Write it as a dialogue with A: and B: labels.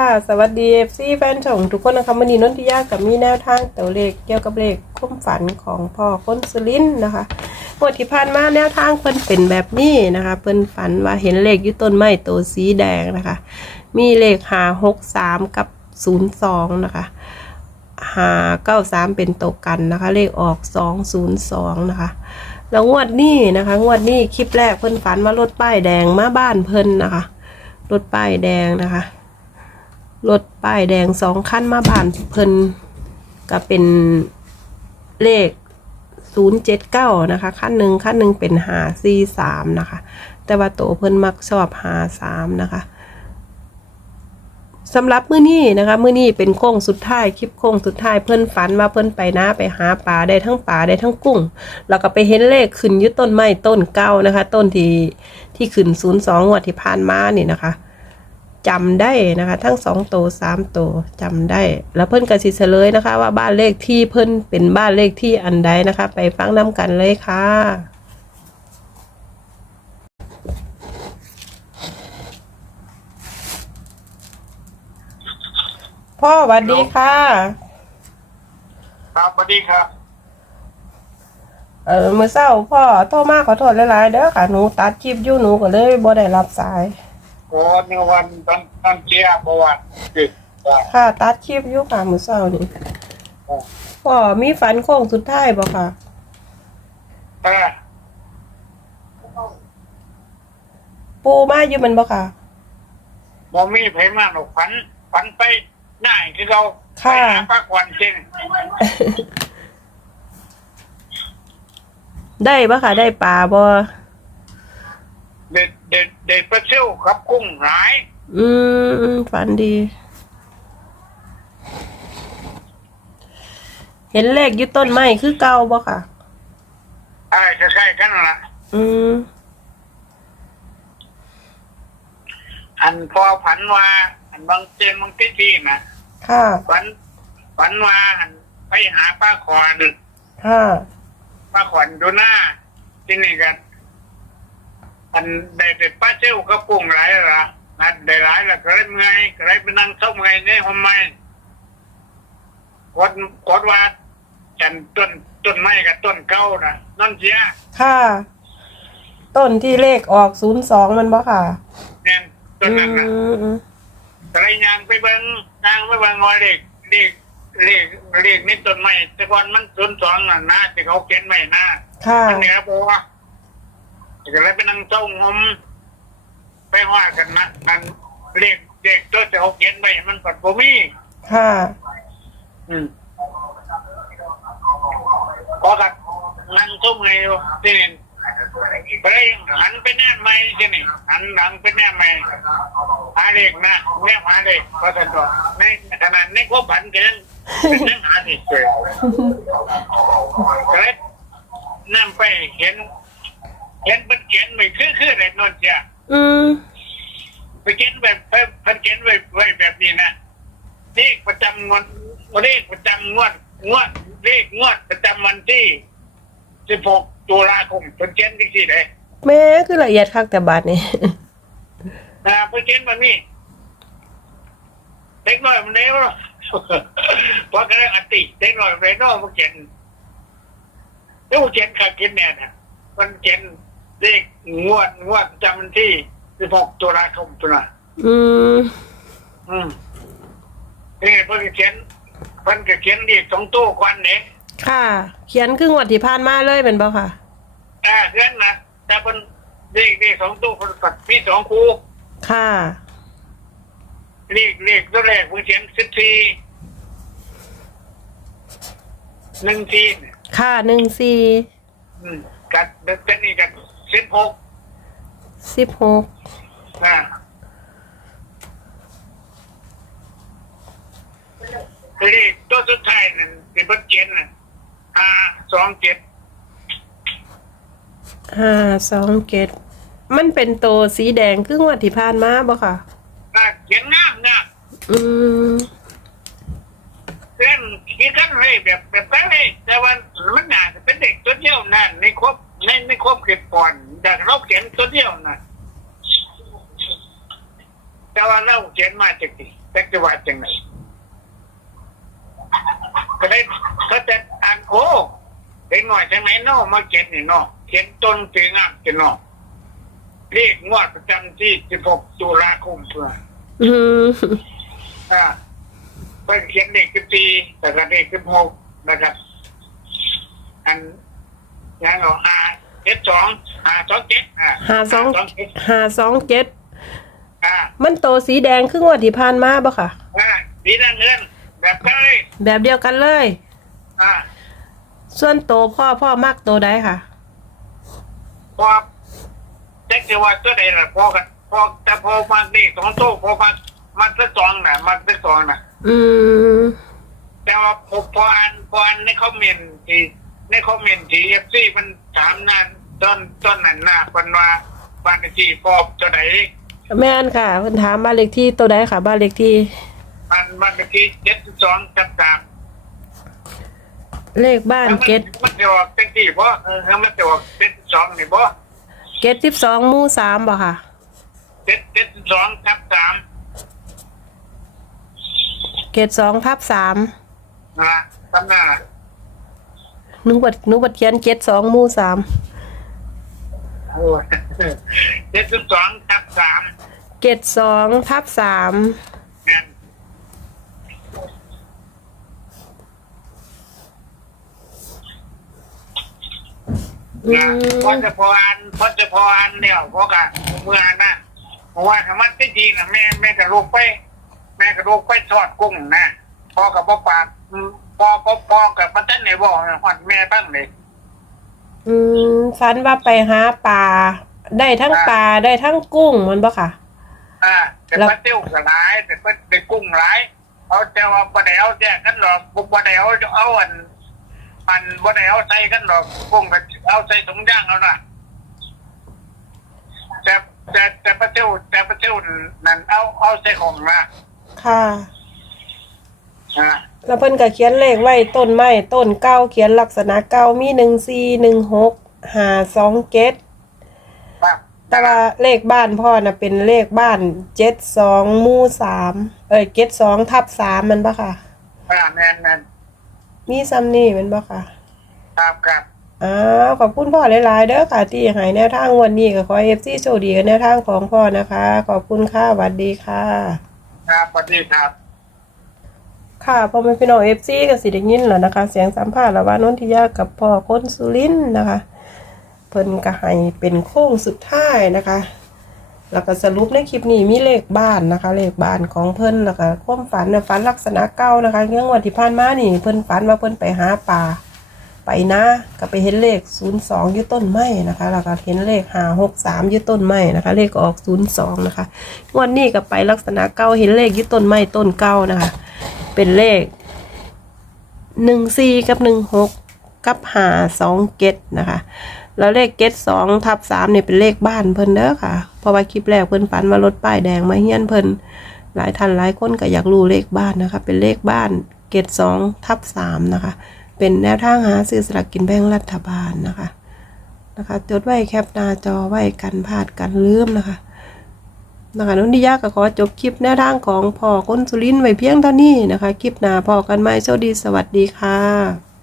A: ค่ะสวัสดีเอฟซีแฟนช่องทุกคนนะคะวันนี้นนทิยากับมีแนวทางตัวเลขเกี่ยวกับเลขคุ้มฝันของพ่อคนสุรินนะคะงวดที่ผ่านมาแนวทางเพิ่นเป็นแบบนี้นะคะ เพิ่นฝันว่าเห็นเลขอยู่ต้นไม้ตัวสีแดงนะคะ มีเลขหาหกสามกับศูนย์สองนะคะหาเก้าสามเป็นตัวกันนะคะ เลขออกสองศูนย์สองนะคะแล้วงวดนี้นะคะ งวดนี้คลิปแรกเพิ่นฝันว่ารถป้ายแดงมาบ้านเพิ่นนะคะรถป้ายแดงนะคะ รถป้ายแดงสองคันมาบ้านเพิ่นก็เป็นเลขศูนย์เจ็ดเก้านะคะคันหนึ่งคันหนึ่งเป็นหาซีสามนะคะ แต่ว่าโตเพิ่นมักชอบหาสามนะคะสำหรับมื้อนี้นะคะมื้อนี้เป็นโค้งสุดท้ายคลิปโค้งสุดท้ายเพิ่นฝันว่าเพิ่นไปนะไปหาปลาได้ทั้งปลาได้ทั้งกุ้ง แล้วก็ไปเห็นเลขขึ้นยึดต้นไม้ต้นเก้านะคะ ต้นที่ที่ขึ้นศูนย์สองวัดที่ผ่านมานี่นะคะ จำได้นะคะ ทั้งสองโตสามโตจำได้ แล้วเพิ่นก็สิเฉลยนะคะ ว่าบ้านเลขที่เพิ่นเป็นบ้านเลขที่อันใดนะคะ ไปฟังน้กันเลยค่ะพ่อสวัสดีค่ะ
B: ครับสวัสดีครับ
A: เออมื่อเช้าพ่อโทรมาขอโทษหลายๆเด้อค่ะหนูตัดคลิปอยู่หนูก็เลยบ่ได้รับสาย
B: โอ้ในวันตันตันเจียประวัติคือว่า
A: ค่ะตัดคลิปอยู่ค่ะมื่อเช้านี่พ่อมีฝันโค้งสุดท้ายบ่ค่ะ
B: เออ
A: ปูมาอยู่แมันบ่ค่ะ
B: บ่มีเพลงมาหนกฝันฝันไปหน้าคือเรา
A: ค่ะ
B: ไปหาพักวันจริง
A: ได้บ่ค่ะ ได้ปลาบ่
B: เด็ดเด็ดเด็ดปลาซิวกับกุ้งหลาย
A: อืมฝันดี เห็นเลขอยู่ต้นไม้คือเก่าบ่ค่ะ
B: ไอ้คล้ายๆกันนั่นล่ะ
A: อืม
B: อันพอฝันว่าอันบางเจนบางที่ที่นะ
A: ค่ะ
B: ฝันฝันว่าอันไปหาป้าขอน
A: ค่ะ
B: ป้าขอนอยู่หน้าที่นี่กัน อันได้เด็ดปลาซิวกับกุ้งหลายละนัดได้หลายละก็เลยเมื่อยก็เลยไปนั่งเศร้าเมื่อยในห้องไม้กดกดว่าจันต้นต้นไม้กับต้นเก้านะนั่นเสีย
A: ค่ะ ต้นที่เลขออกศูนย์สองมันบ่ค่ะ
B: เนี่ยต้นนั้นนะ
A: อืมอืม
B: ก็เลยยางไปเบิ้งยางไปเบิ้งว่าเลขเลขเลขเลขนี่ต้นไม้แต่ก่อนมันต้นสองน่ะนะที่เขาเขียนไว้นะ
A: ค่ะ
B: มันเหนือบัว ก็เลยไปนั่งเจ้างมไปว่ากันนะมันเลขเลขตัวที่เขาเขียนไว้มันปัดบ่มี
A: ค่ะ
B: อืมพอกันนั่งส้มไงอยู่ที่นี่ไปหันไปแน่ใหม่ที่นี่หันหลังไปแน่ใหม่หาเด็กนะแน่หาเด็กก็ทันตัวในขนาดในควบผันเกินเป็นเรื่องหาเด็กเลยก็เลยนั่งไปเห็น เห็นเป็นเขียนไม่คือคืออะไรนนท์เจ้า
A: อืม
B: ไปเขียนแบบเพิ่นเขียนไว้ไว้แบบนี้นะเลขประจำวันเลขประจำงวดงวดเลขงวดประจำวันที่16ตุลาคมเพิ่นเขียนที่สี่เลย
A: แม่คือละเอียดคักแต่บาดนี่
B: นะเพิ่นเขียนแบบนี้เด็กน้อยมันเร็วเพราะก็เลยอติเด็กน้อยเรโน่มันเขียนแล้วมันเขียนขาดเขียนแน่น่ะมันเขียน เลขงวดงวดประจำวันที่16ตุลาคมตุลา
A: อืม
B: อืมนี่เพิ่นก็เขียนเพิ่นก็เขียนอีกสองตู้ควันเอง
A: ค่ะ เขียนครึ่งวันที่ผ่านมาเลยเป็นบ่ค่ะ
B: อ่าเขียนนะแต่เพิ่นเลขเลขสองตู้เพิ่นก็มีสองคู่
A: ค่ะ
B: เลขเลขตัวแรกเพิ่นเขียนสิบสี่หนึ่งที
A: ค่ะหนึ่งสี่
B: อืมกับเด็กนี่กับ สิบหก
A: สิบหก
B: นะเลขตัวสุดท้ายนั่นที่เพิ่นเขียนน่ะห้าสองเจ็ด
A: ห้าสองเกตมันเป็นโตวสีแดงครึ่งวันที่ผ่านมาบ่ค่ะ
B: น่าเขียนงามงาม
A: อืม
B: เล่นคิดกันเลยแบบแบบนั้นเลยแต่ว่ามันน่าจะเป็นเด็กตัวเดียวนั่นในครบในในครบเขียนก่อนแต่เราเขียนตัวเดียวนะแต่ว่าเราเขียนมาจากที่แต่ จะว่าจังไง ก็ได้เขาจะอ่านโอ้เด็กหน่อยจังไหนเนอมาเขียนนี่เนอเขียนต้นถึงอะจะเนอเลขงวดประจำที่ 16 ตุลาคมเพื่อ
A: อืม
B: อ่าเพิ่นเขียนเลข14แต่ก็เลข16นะครับ อันยังเอาอาเจ็ดสองอาสองเจ็ดอ่า
A: หาสอง
B: เจ็ด
A: หาสองเจ็ด
B: อ่า
A: มันโตสีแดงครึ่งวันที่ผ่านมาบ่ค่ะ
B: อ่าสีน้ำเงิน แบบนั้นเลย
A: แบบเดียวกันเลย
B: อ่า
A: ส่วนโตพ่อพ่อมากโตได้ค่ะ
B: พอเจ๊จะว่าตัวใดล่ะพอกันพอแต่พอมานี่สองโต๊ะพอมามาสักสองน่ะมาสักสองน่ะ
A: อืม
B: แต่ว่าพอพออันพออันในคอมเมนต์ที่ในคอมเมนต์ที่เอฟซีมันถามนั่นต้นต้นนั้นน่ะคนว่าบ้านเลขที่พอตัวใด
A: แม่นค่ะเพิ่นถามบ้านเลขที่โตได้ค่ะ บ้านเลขที่
B: มันบ้านเลขที่เจ็ดสองจับสาม
A: เลขบ้านเกต
B: มันจะออกเป็นที่เพราะเออมันจะออกเจ็ดสองนี่เพราะ
A: เกตสิบสองมู่สามบ่ค่ะ
B: เจ็ดเจ็ดสองทับสาม
A: เกตสองทับสาม
B: นะตำหน้า
A: หนูบัดหนูบัดเขียนเกตสองมู่สาม
B: เจ็ดสองทับสาม
A: เกตสองทับสาม
B: นั่น
A: อื
B: นะ
A: ม
B: พอจะพออันพอจะพออันเนี่ยพอกะเมื่อนะเพราะว่าธรรมะที่จริงนะแม่แม่กับลูกไป แม่กับลูกไปทอดกุ้งนะพ่อกับพ่อปากอืมพ่อพ่อพ่อกับป้าท่านไหนบอกนะฮอดแม่บ้างเลย
A: อืมฟันว่าไปหาปลาได้ทั้งปลาได้ทั้งกุ้งมันบ่ค่ะ
B: อ่าแต่
A: แล้ว
B: ป้าเตี้ยวกับร้ายแต่ป้าได้กุ้งร้ายเอาแต่ว่าป้าเดวแจกกันหรอกป้าเดวจะเอาอัน อันป้าเดวใส่กันหรอกกุ้งก็เอาใส่ถุงย่างเอาน่ะแต่แต่แต่ป้าเตี้ยวแต่ป้าเตี้ยวนั่นเอาเอาใส่ของนะ
A: ค่ะ
B: อ่า
A: แล้วเพิ่นก็เขียนเลขไว้ต้นไม้ต้นเก้าเขียนลักษณะเก้ามีหนึ่งสี่หนึ่งหกหาสองเกต
B: ครับ
A: แต่ว่าเลขบ้านพ่อน่ะเป็นเลขบ้านเจ็ดสองมู่สามเอ้ยเกตสองทับสามมันปะค่ะ
B: อ่าแม่นแม่น
A: มีซัมนี่มันปะค่ะ
B: ครับครับ
A: อ้าวขอบคุณพ่อหลายๆเด้อค่ะที่ให้แนวทางวันนี้ก็ขอเอฟซีโชคดีกับแนวทางของพ่อนะคะ ขอบคุณค่ะสวัสดีค่ะ
B: ครับสวัสดีครับ
A: ค่ะพ่อแม่พี่น้องเอฟซีก็สิได้ยินแล้วนะคะ เสียงสัมภาษณ์ระหว่างนนทิยากับพ่อคนสุรินทร์นะคะ เพิ่นก็ให้เป็นโค้งสุดท้ายนะคะ แล้วก็สรุปในคลิปนี้มีเลขบ้านนะคะ เลขบ้านของเพิ่นแล้วก็ความฝันฝันลักษณะเก่านะคะเรื่องวันที่ผ่านมานี่เพิ่นฝันว่าเพิ่นไปหาปลาไปนะก็ไปเห็นเลข 02อยู่ต้นไม้นะคะแล้วก็เห็นเลข563อยู่ต้นไม้นะคะ เลขออก 02 นะคะงวันนี้ก็ไปลักษณะเก่าเห็นเลขยู่ต้นไม้ต้นเก่านะคะ เป็นเลข14กับ16กับ5 2เกตนะคะ แล้วเลขเกตสองทับสามเนี่ยเป็นเลขบ้านเพิ่นเด้อค่ะ เพราะว่าคลิปแรกเพิ่นฝันว่ารถป้ายแดงมาเฮียนเพิ่นหลายท่านหลายคนก็อยากรู้เลขบ้านนะคะ เป็นเลขบ้านเกตสองทับสามนะคะ เป็นแนวทางหาซื้อสลากกินแบ่งรัฐบาลนะคะนะคะจดไว้แคปหน้าจอไว้กันพลาดกันลืมนะคะนะคะนุ่นดิยาก็ขอจบคลิปแนวทางของพ่อคนสุรินไว้เพียงเท่านี้นะคะ คลิปหน้าพอกันไหมโชคดีสวัสดีค่ะ